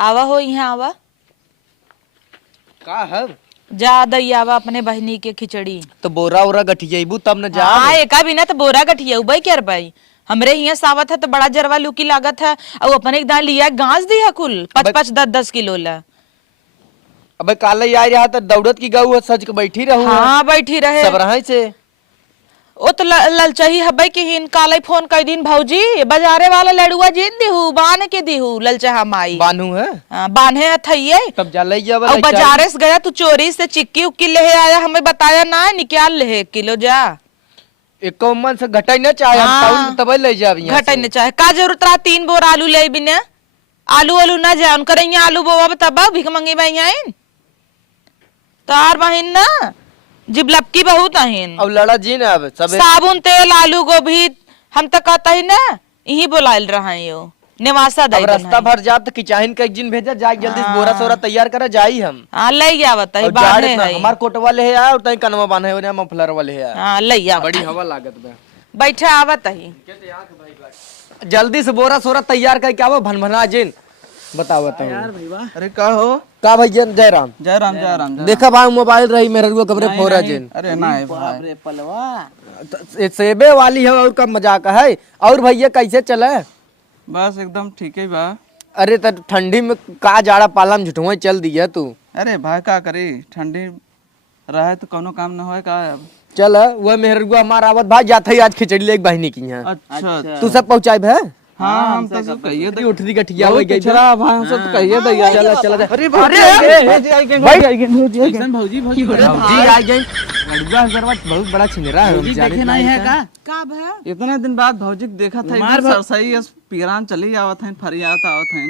आवा हो यहाँ आवा। का है? जा दई आवा अपने बहनी के खिचड़ी। तो बोरा ओरा गठियाबू तब न जा। हाँ एका बिना तो बोरा गठिया भाई क्या भाई हमरे यहाँ सावत है तो बड़ा जरवा लुकी लागत है और अपने एक दाल लिया घास दिया कुल 5-5 10-10 किलो ला। अबे काले आई रहा तो दौड़त की गऊ सज के बैठी रहू। हाँ बैठी रहे सब रहे से ओ तो ललचही हब्बे की हिन काले फोन कर दिन भौजी बाजारे वाला लड़ुआ जीन दिहू बान के दिहू ललचहा माई बानू है। बान्हे अथइये तब जा ले जाब। और बाजारे से गया तू चोरी से चिक्की उक्की ले आया हमें बताया ना निकाल ले 1 किलो जा। एक मन से घटाई न चाहे हाँ। तब ले जाब। घटाई न चाहे का जरूरत रहा 3 बोर आलू ले बिना आलू वालू ना जान करेंगे आलू बोवा तब भिख मंगी भाई आइन तार बहिन ना जिबलपकी बहुत अहिन। अब लड़ा जी ना अब सब साबुन तेल आलू गोभी हम तो कहता ही ना यही बोलाइल रहा यो निवासा दे रास्ता भर जाब तो किचाहिन का एक दिन भेजा जाए जल्दी से बोरा सोरा तैयार करा जाई हम। हां ले आवत है बांधे है हमार कोटवा ले है और तई कनवा बांधे हो मफलर वाले है। हां ले आवत बड़ी हवा लागत बा। बैठा आवत है जल्दी से बोरा सोरा तैयार करके आवो भनभना जिन बताओ यार भईवा। अरे का हो का भैया जय राम। जय राम जय राम। देखा भाई मोबाइल रही मेरे को कबरे फोरा जिन। अरे नहीं भाई पलवा सेबे वाली है और का मजाक है। और भैया कैसे चले? बस एकदम ठीक है बा। अरे तो ठंडी में का जाड़ा पाला में झुठुआ चल दिया तू। अरे भाई का करी ठंडी रहे तो कोनो काम न होए का अब। चल वह मेहरगुआ हमारा आवत भाई जाते ही आज खिचड़ी ले बहनी की यहाँ। अच्छा तू सब पहुँचाए भै? हाँ हम तो सब कहिए दे उठ दी गठिया हो गई चला भाई हम सब कहिए दे यार। चला चला अरे भौजी भौजी जी आ गई लड़ुआ हजरवा बहुत बड़ा छिनरा है। देखे नहीं है का भा इतने दिन बाद भौजी देखा था सरसई पीरान चली आवत है फरियात आवत है।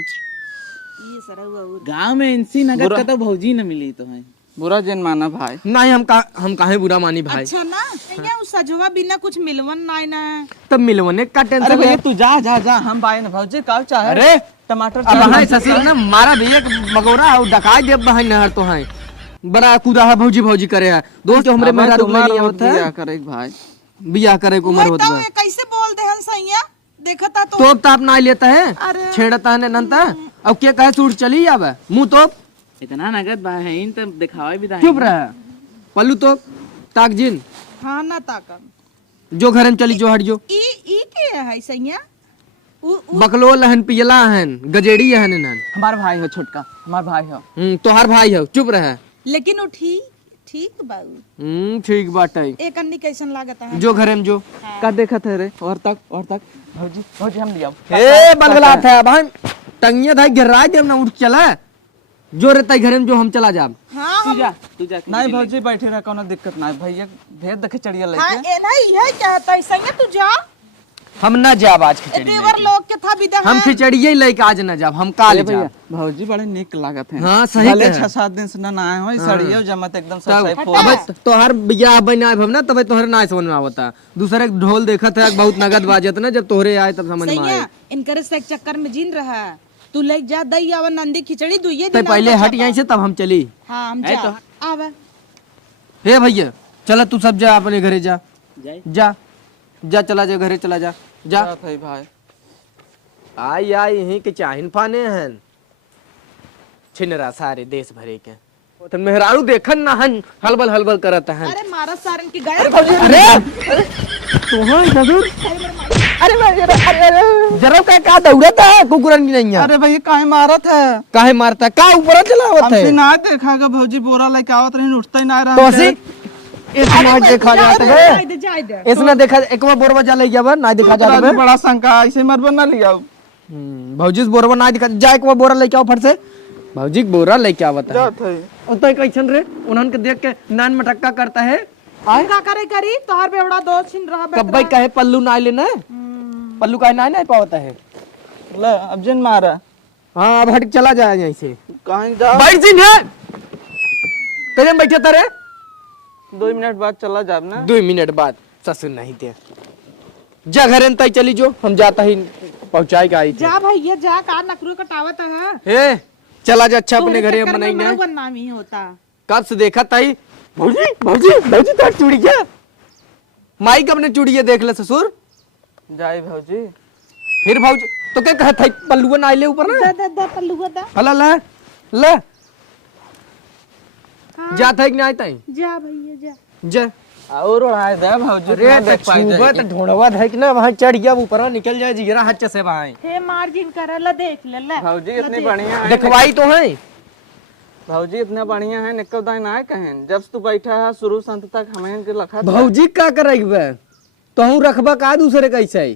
गांव में इंसी नगद का तो भौजी न मिली तो है बुरा जन माना भाई। नहीं हम काहे बुरा मानी भाई। अच्छा ना कहिया उ सजवा बिना कुछ मिलवन नाई ना तब मिलवने का अरे टेंशन भैया है। तू जा जा जा हम बाई न भौजी का चाहे। अरे टमाटर अब हाय ससुर ना मारा भैया मगोरा और डकाई देव बहन नहर तो है बड़ा कूदा है भौजी भौजी करे है दोस्त हमरे मेरा रुक नहीं आवत है बियाह करे भाई बियाह करे को उम्र होत है। कैसे बोल दे हन सैया देखता तो तोप ताप ना लेता है छेड़ता है नंता। अब क्या कहे सूट चली जावे मुंह तोप इतना नगद बा है इन तब दिखावा भी चुप रहे पल्लू तोप ताक जिन हां ना ताकम जो घर में चली जो हट जो ई के है सैया बकलो लहन पियला हन गजेड़ी हन नन हमार भाई हो छोटका हमार भाई हो। तोहार भाई है चुप रहे लेकिन उठी ठीक बाबू ठीक बाटे एक अन्नी कैसन लागत है जो घर में जो का देखा थे रे और तक भौजी भौजी हम लिया ए बंगला था भाई टंगिया था गिरा दे ना उठ चला जो रहता है घर में जो हम चला जाब। हां तू जा नहीं भौजी बैठे रह कोनो दिक्कत नहीं भैया भेद देखे चढ़िया लेके। हां ए नहीं है कहता है सैया तू जा हम ना जाब आज खिचड़ी देवर लोग के था विदा हम खिचड़िए लेके आज ना जाब हम काल भैया जाब। भौजी बड़े निक लागत है। हाँ सही भले कहे। 6-7 दिन से ना आए हो सड़ियो जमत एकदम सही अब तोहर बियाह बना हम ना तब तोहर ना समझ में आवता दूसरे ढोल देखत है बहुत नगद बाजत ना जब तोहरे आए तब समझ में आए। सैया इनकर से चक्कर में जिन रहा तू ले जा दई आवा नंदी खिचड़ी दुइये तो दिन पहले हट यहीं से तब हम चली। हां हम जा आवा हे भैया चला तू सब जा अपने घरे जा जाए जा जा चला जा घरे चला जा जा भाई आई आई यहीं के चाहिन पाने हैं छिनरा सारे देश भरे के तो मेहरारू देखन ना हन हलबल हलबल करत हैं। अरे मारा सारन की गए अरे तो हो जरूर अरे जरा का दौड़ता है कुकुरन की नहीं है। अरे भैया काहे मारत है काहे मारता है का ऊपर चलावत है हमसे ना देखागा भौजी बोरा लेके आवत रही उठता ही ना रहा तो सी इतना देखा जाता है जाए दे इसने देखा एक बार बोरवा चले गया ना देखा जाता है। बड़ा शंका ऐसे मरबा ना लिया भौजी बोरवा ना दिखा जा एक बार बोरा लेके आओ फट से भौजी बोरा लेके आवता है। जात है उतना कैसन रे उन्हन के देख के नान मटक्का करता है आए का करे करी तोहर बेवड़ा दो छिन रहा कब भाई कहे पल्लू ना लेना पल्लू काहे ना पावता है। ले अब जिन मारा हाँ अब हट चला जाए यहीं से कहीं जा बैठ जिन है कदम बैठे तारे 2 मिनट बाद चला जाब ना 2 मिनट बाद ससुर नहीं थे जा घर तय चली जो हम जाता ही पहुंचाएगा आई जा भैया जा का नखरू कटावत है हे चला जा अच्छा अपने घरे मनाई ना नाम ही होता कब से देखा ताई भौजी भौजी भौजी तार चूड़ी क्या माई कब ने चूड़ी देख ले ससुर जाए भौजी फिर भौजी तो क्या कहत है पल्लुआ ना आइले ऊपर ना दा पल्लुआ दा हला ले ले जात है कि नहीं आता है जा भैया जा जा और उड़ाए दे भौजी अरे तो छुबा तो ढोंढवा है कि ना वहां चढ़ गया ऊपर निकल जाए जिगरा हच्चे से वहां हे मार्जिन करला देख ले ले भौजी इतनी बढ़िया है देखवाई तो है भौजी इतना बढ़िया है निकल दाई ना कहें जब तू बैठा है शुरू से अंत तक हमें इनके लखा भौजी का करेबे तोहू रखबा का दूसरे कैसे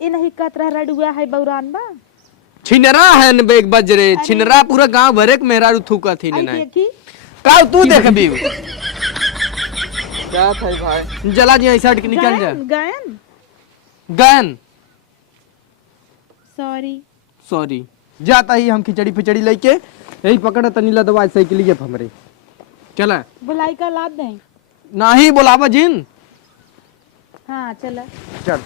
ए नहीं कतरा रडुआ है बौरान बा छिनरा है न बेग बजरे छिनरा पूरा गांव भरे के मेरा थूका थी आई नहीं देखी का तू देखबी क्या था भाई जला जी ऐसा हट के निकल जा गायन गन सॉरी सॉरी जाता ही हम खिचड़ी फिचड़ी लेके यही पकड़ तनी ला दवा साइकिल ये हमरे चला बुलाई का लाद दें नाही बोलावा जिन हाँ चला चल